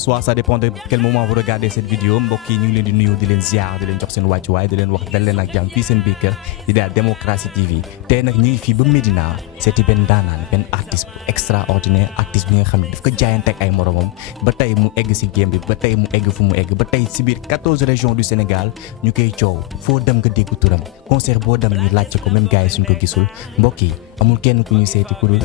bonsoir, ça dépend de quel moment vous regardez cette vidéo. mbokk yi ñu ngi leen di nuyu di leen ziar di leen jox seen wàccuwaay di leen wax dal leen ak jàmm fii seen biir kër di daal Démocratie TV tey nag ñu ngi fii ba Médina seeti benn daanaan benn artiste bu extraordinaire artiste bi nga xam ne daf ko jaayante ak ay moromam ba tey mu egg si game bi ba tey mu egg fu mu egg ba tey si biir 14 régions du Sénégal ñu koy coow foo dem nga dégg turam concert boo dem ñu laajte ko même gars yi suñ ko gisul mbokk yi amul kenn ku ñuy seeti ku dul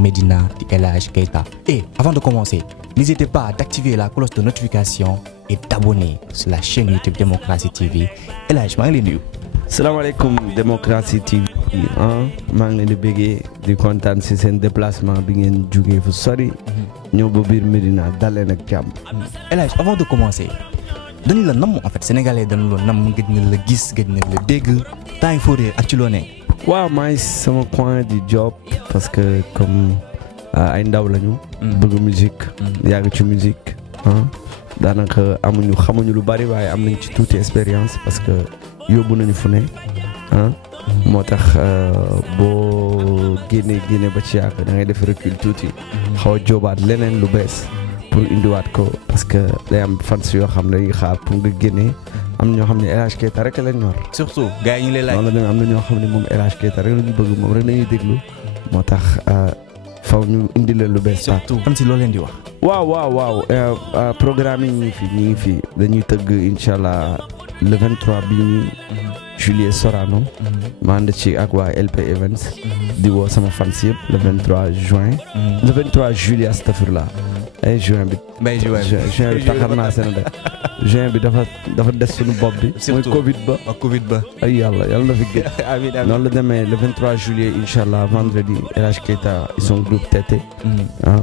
Médina di El Hadj Keita. Et avant de commencer, n'hésitez pas à activer la cloche de notification et d'abonner sur la chaîne YouTube Démocratie TV. El Hadj maa ngi lay nuyu. salaamaaleykum Démocratie TV maa ngi leen di bëggee di kontaan si seen déplacement bi ngeen jugee fu sori. ñëw ba biir Médina daleen ak jàmm. El Hadj avant de commencer dañu la namm en fait sénégalais dañu la namm gëj na la gis gëj na la dégg temps il faut réer ak ci loo ne. waaw maa ngi sama coin di job parce que comme ay ndaw lañu. bëgg musique. yàgg ci musique. daanaka xamuñu lu bari waaye am nañ ci tuuti expérience parce que yóbbu nañu fu ne. moo tax boo génnee ba ci yàgg da ngay def recul tuuti. xaw a joobaat leneen lu bees pour indiwaat ko parce que day am fans yoo xam ne dañuy xaar pour nga génnee. am na ñoo xam ne El Hadj Keita rek la ñor. surtout gars yi ñu lay laaj. noonu la am na ñoo xam ne moom El Hadj Keita rek la ñu bëgg moom rek la ñuy déglu moo tax faw ñu indi leen lu bees. surtout comme si loo leen di wax. waaw programme yi ñu ngi fi dañuy tëgg incha allah le 23 bii nii. Juillet Sorano. ma ànd ci ak waa LP Events. di woo sama fans yëpp le 23 juin. le 23 juillet astafurlah. juin bi. juin bi taxar naa seen de. juin bi dafa des suñu bopp bi. mooy Covid ba. ay yàlla na fi gëj. amiin noonu la demee le 23 juillet incha allah vendredi El Hadj Keita et son groupe Tété.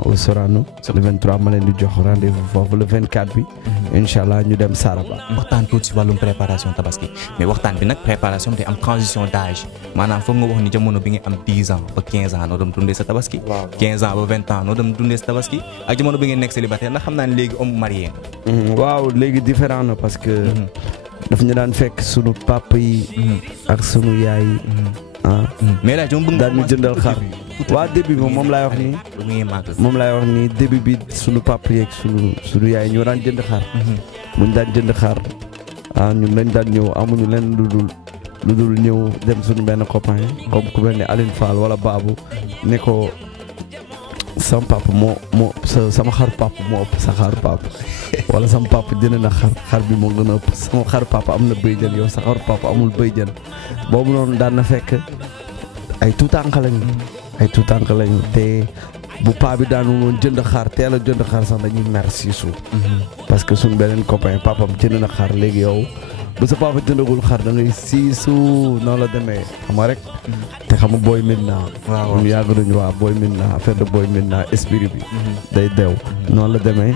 au Sorano. le 23 ma leen di jox rendez-vous foofu le 24 bi. incha allah ñu dem Saraba. waxtaan tuuti si wàllum préparation tabaski mais waxtaan bi nag préparation bi day am transition d'âge maanaam foog nga wax ni jamono bi nga am 10 ans ba 15 ans noo dem dundee sa tabaski. 15 ans ba 20 ans noo dem dundee sa tabaski ak jamono bi ngeen nekk célibataire ndax xam naa ne léegi homme marié. waaw léegi différent na parce que. daf ñu daan fekk sunu papa yi. ak sunu yaay yi. mais laaj moom bëgg daan ñu jëndal xar. waa début moom laay wax nii. moom laay wax nii début bi sunu papa yeeg sunu yaay ñoo daan jënd xar. buñ daan jënd xar ñun lañ daan ñëw amuñu leen lu dul ñëw dem suñu benn copain comme ku mel ne Aline Fall wala Babou ne ko sama papa sama xaru papa moo ëpp sa xaru papa wala sama papa jënd na xar bi moo gën a ëpp sama xaru papa am na bëy jën yow sa xaru papa amul bëy jën boobu noonu daan na fekk ay tuutànk lañu te bu paa bi daan woon jënd xar teel a jënd xar sax dañuy mer siisu parce que suñ beneen copain papam jënd na xar léegi yow bu sa papa jëndagul xar da ngay siisu noonu la demee xam nga rek te xam nga booy Médina waaw yàgg nañu waa booy Médina affaire de booy Médina esprit bi day deew noonu la demee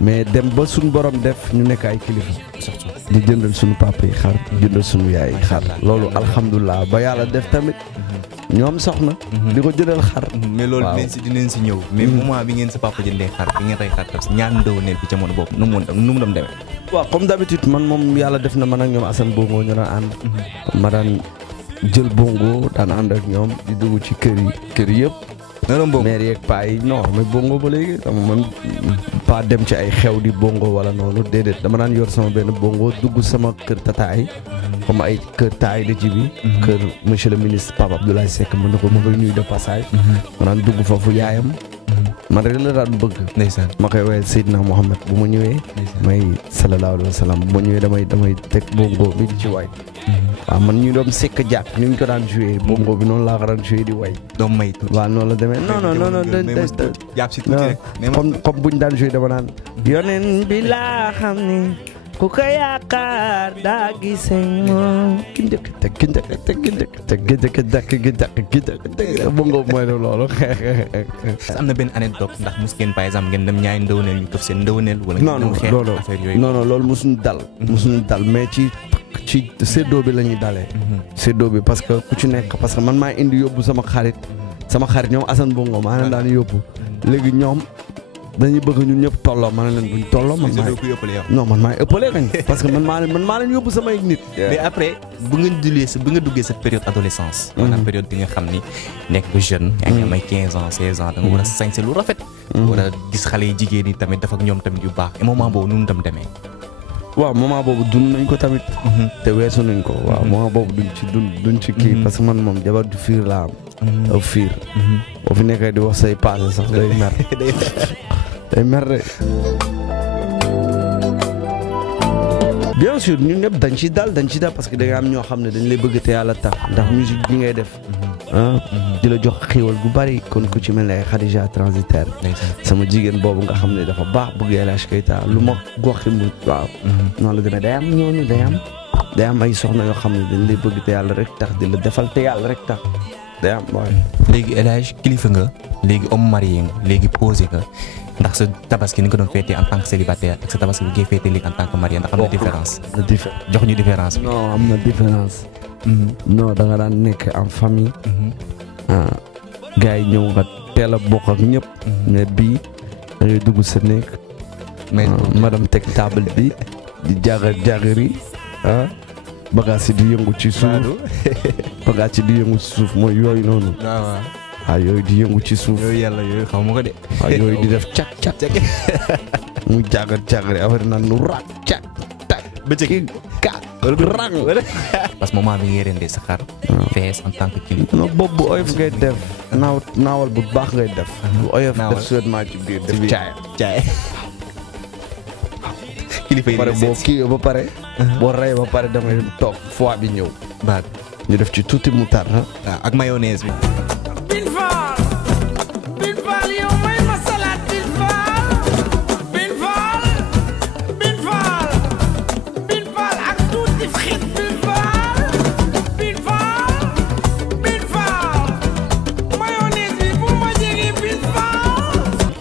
mais dem ba suñ borom def ñu nekk ay kilifa di jëndal suñu papa yi xar di jëndal suñu yaay yi xar loolu alhamdulilah ba yàlla def tamit ñoom soxna di ko jëndal xar mais loolu dinañ si ñëw mais moment bi ngeen sa papa jëndee xar bi ngeen rey xar tam si ñaar ndëwneel bi jamono boobu nu mu doon demee waaw comme d'habitude man moom yàlla def na man ak ñoom Assane Bongo ñu daan ànd ma daan jël bongo daan ànd ak ñoom di dugg ci kër yëpp maire yeeg paa yi non mais bongo ba léegi dama man pas dem ci ay xew di bongo wala noonu déedéet dama daan yor sama benn bongo dugg sama kër tataay comme ay kër taay de ci bi kër monsieur le ministre Pape Abdoulaye Seck mën na ko ma koy nuyu de passage ma daan dugg foofu yaayam man rek la daan bëgg ndeysaan ma koy woowee Seydina Mohamed bu ma ñëwee may sallallahu alayhi wa sallam bu ma ñëwee damay teg bongo bi di ci way waaw man ñu doon sekk jàpp ni ñu ko daan joué bongo bi noonu laa ko daan joué di way doom may tuuti waaw noonu la demee non jàpp si tuuti rek comme buñ daan joué dama naan yoneen bi laa xam ni ku ko yaakaar daa gisee moom bongo mooy loolu am na benn anecdote ndax mos ngeen par exemple ngeen dem ñaay ndëwneel ñu këf seen ndëwneel wala ngeen xeex affaire yooyu non loolu mosuñu dal mais ci séddoo bi la ñuy dalee séddoo bi parce que ku ci nekk parce que man maa indi yóbbu sama xarit ñoom Assane Bongo maa leen daan yóbbu léegi ñoom dañuy bëgg ñun ñëpp tolloo ma ne leen buñ tolloo man maay ëppale kañ parce que man maa leen yóbbu samay nit. mais après bu nga duggee sa période adolescence. maanaam période bi nga xam ni nekk ba jeune. yaa ngi am ay 15 ans 16 ans da nga war a sañse lu rafet. war a gis xale yi jigéen yi tamit daf ak ñoom tamit yu baax et moment boobu nu mu dem demee. waaw moment boobu dund nañ ko tamit. te weesu nañ ko. waaw moment boobu duñ ci kii parce que man moom jabar du fiir laa am. aw fiir. boo fi nekkee di wax say passé sax day mer. day mer de. bien sûr ñun ñëpp dañ ci dal parce que da nga am ñoo xam ne dañ lay bëgg te yàlla tax ndax musique bi ngay def. di la jox xéwal gu bari kon ku ci mel ne ay Khadija transitaire. sama jigéen boobu nga xam ne dafa baax bëgg El Hadj Keita lu ma goxi mu waaw. noonu la demee day am ñooñu day am ay soxna yoo xam ne dañ lay bëgg te yàlla rek tax di la defal te yàlla rek tax day am waaye. léegi El Hadj kilifa nga léegi homme marié nga léegi posé nga ndax sa tabaski ni nga ko doon féetee en tant que célibataire ak sa tabaski bi ngay féetee léegi en tant que marié ndax am na différence. jox ñu différence bi. non am na différence. non da nga daan nekk en famille. gars yi ñëw nga teel a bokk ak ñëpp. mais bii da ngay dugg sa néeg. madame teg table bi di jagari bagaas yi di yëngu ci suuf. bagaas yi di yëngu ci suuf mooy yooyu noonu. waaw yooyu di yëngu ci suuf. yooyu yàlla yooyu xaw ma ko de. waaw yooyu di def cak muy jagari affaire naan nu rak cak tak bëccëg rang parce que moment bi ngay rendee sa xar fees en tant que kilifa. non boobu bu oyof ngay def naawal bu baax ngay def bu oyof def seulement ci biir def caaya kilifa yi pare boo kii ba pare boo rey ba pare damay toog foie bi ñëw baag ñu def ci tuuti moutarde ak mayonnaise bi.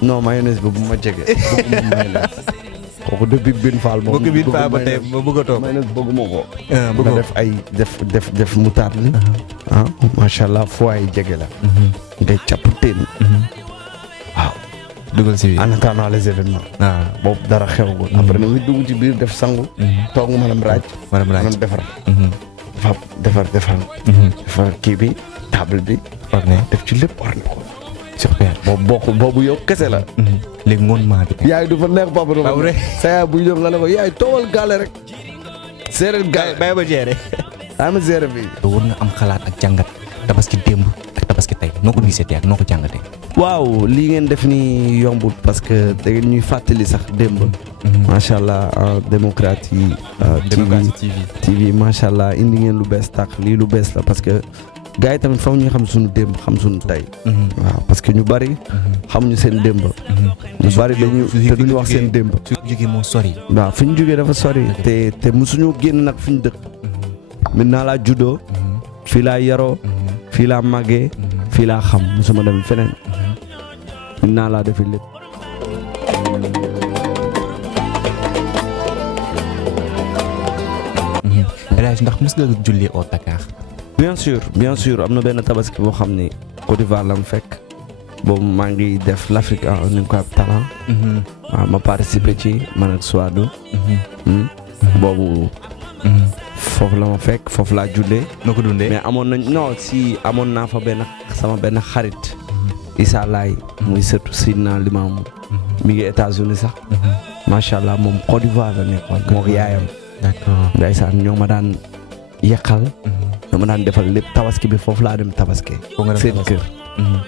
non mayonnaise bi bu ma jege. kooku depuis Bin Fall moom. bëgg Bin Fall ba tey ba bëgg a toog mayonnaise bëgguma ko. nga def ay def moutarde li. macha allah foo ay jege la. ngay capp teen. waaw. dugal si biir en attendant les événements. boobu dara xewagul. après nag nga dugg ci biir def sangu. toog maanaam raaj. maanaam defar kii bi table bi. def ci lépp orné ko. super boobu yow kese la. léegi ngoon maa bi. yaay du fa neex papa du fa neex. sa yaay bu ñëw nga ne ko yaay toowal gaale rek. séeréer gaale bàyyi ba géré. ma séeréer bi. war nga am xalaat ak jàngat tabaski démb ak tabaski tey noo ko gisee ak noo ko jàngatee. waaw lii ngeen def ni yombul parce que da ngeen ñuy fàttali sax démb. macha allah démocratie TV macha allah indi ngeen lu bees tax lii lu bees la parce que. gars yi tamit faw ñu xam suñu démb xam suñu tey. waaw parce que ñu bari xamuñu seen démb. ñu bari te duñu wax seen démb. su jógee moo sori. waaw fi ñu jógee dafa sori. te mosuñu génn nag fi ñu dëkk. maintenant laa juddoo. fii laa yaroo. fii laa màggee. fii laa xam mosuma dem feneen. maintenant laa defi lépp. El Hadj ndax mos nga julli au Dakar. bien sûr am na benn tabaski boo xam ni Côte d'Ivoire la mu fekk boobu maa ngi def l'Afrique en un incroyable talent. waaw ma participé ci man ak Souadou. boobu. foofu la ma fekk foofu laa jullee. noo ko dundee mais amoon naa fa sama benn xarit. Issa Laye muy sëtu Sidna Limamou. mi ngi États-Unis sax. macha allah moom Côte d'Ivoire la nekkoon. moo ko yaayam. d'accord ndeysaan ñoo ma daan yeqal. dama daan defal lépp tabaski bi foofu laa dem tabaski. seen kër.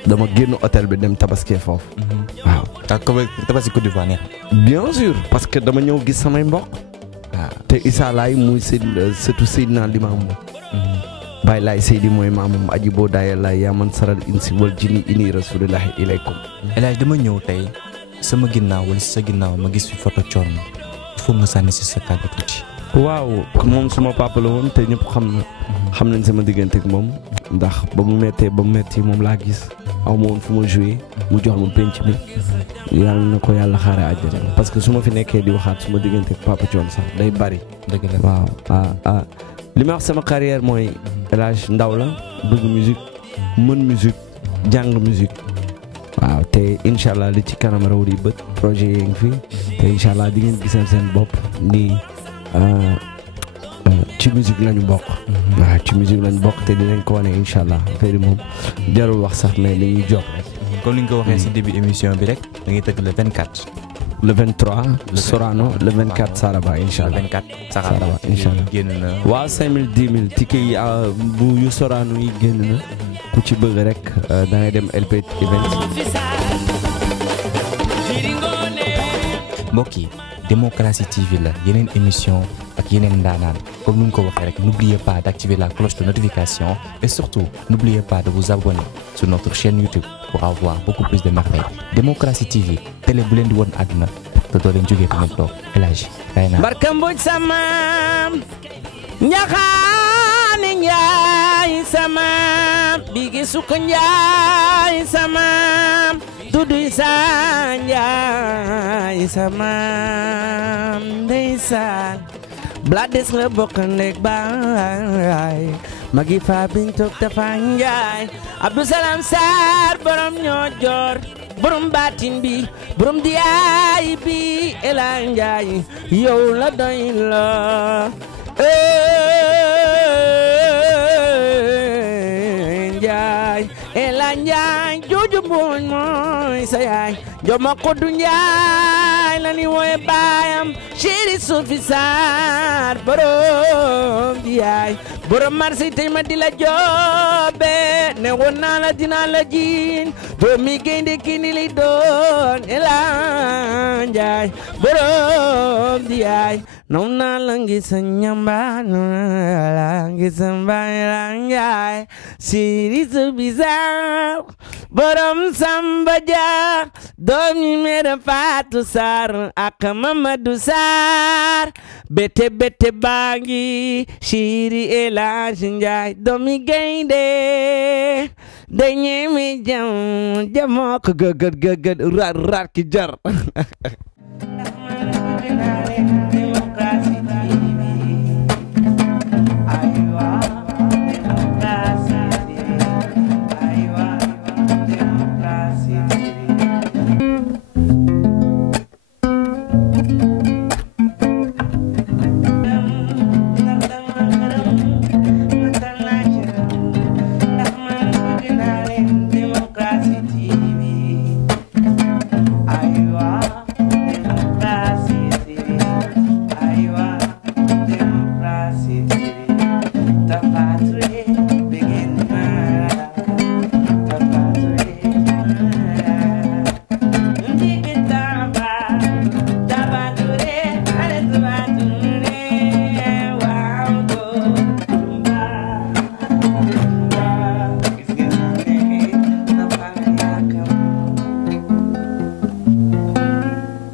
dama génn hôtel bi dem tabaski foofu. waaw. tabaski Côte d'Ivoire neex. bien sûr parce que dama ñëw gis samay mbokk. te Issa Laye muy surtout Seydina Limamou. Baye Laye Seydi mooy maamam aji boo daayee laay yaa man saral insi wal jinni inni rasulillahi ilaykum. El Hadj dama ñëw tey sama ginnaaw wala si sa ginnaaw ma gis fi photo Thione il faut nga sànni si sa kàddu tuuti. waaw moom suma papa la woon te ñëpp xam nañ sama diggante ak moom ndax ba mu metti moom laa gis aw ma woon fu ma joué mu jox ma penc mi yàlla na ko yàlla xaare àjjana parce que su ma fi nekkee di waxaat suma diggante ak papa Thione sax day bari. dëgg la waaw li ma wax sama carrière mooy El Hadj ndaw la bëgg musique mën musique jàng musique waaw te incha allah li ci kanam raw di bët projet yi ngi fi te incha allah di ngeen gisal seen bopp nii ci musique lañu bokk. waaw ci musique lañu bokk te dinañ ko wane incha allah affaire yi moom jarul wax sax mais dañuy jox rek. comme ni nga ko waxee si début émission bi rek da ngay tëgg le 24. le 23 Sorano le 24 Saraba incha allah le 24 Saraba incha allah génn na. waaw 5000 10 000 ticket yi bu yu Sorano yi génn na ku ci bëgg rek da ngay dem LP event. mbokk yi Démocratie TV la yeneen émission ak yeneen ndaanaan comme ni nga ko waxee rek n'oubliez pas d'activer la cloche de notification et surtout n'oubliez pas de vous abonner sur notre chaîne YouTube pour avoir beaucoup plus de merveilles. Démocratie TV télé bu leen di woon àdduna te doo leen jógee tamit toog El Hadji kay naa. Barka Mbodj sama Njaxaane Njaay sama Bigi Suko Njaay sama Dudu Isa Njaay sama ndeysaan Blades la bokk ndek baay Magi fa bintok Tafa Njaay Abdou Salam Sarr borom ñoo joor borom baatin bi borom diyaay bi Ela Njaay yow la doy la Njaay Ela Njaay jooju mooy mooy sa yaay joma ko du Njaay la ni woy baayam chéri Sofi Sarr borom diyaay borom marsi tey ma di la joobe ne woon naa la dinaa la jiin doomi gaynde kii ni li doon Ela Njaay borom diyaay naw naa la ngi sa ñamba la ngi sa mbay la Njaay chéri Sofi Sarr borom Samba Dia doomi mera Fatou Sarr ak Mamadou Sarr bete bete bangi chéri El Hadji Njaay doomi gaynde dañe mi jam ko gëgët rar ki jar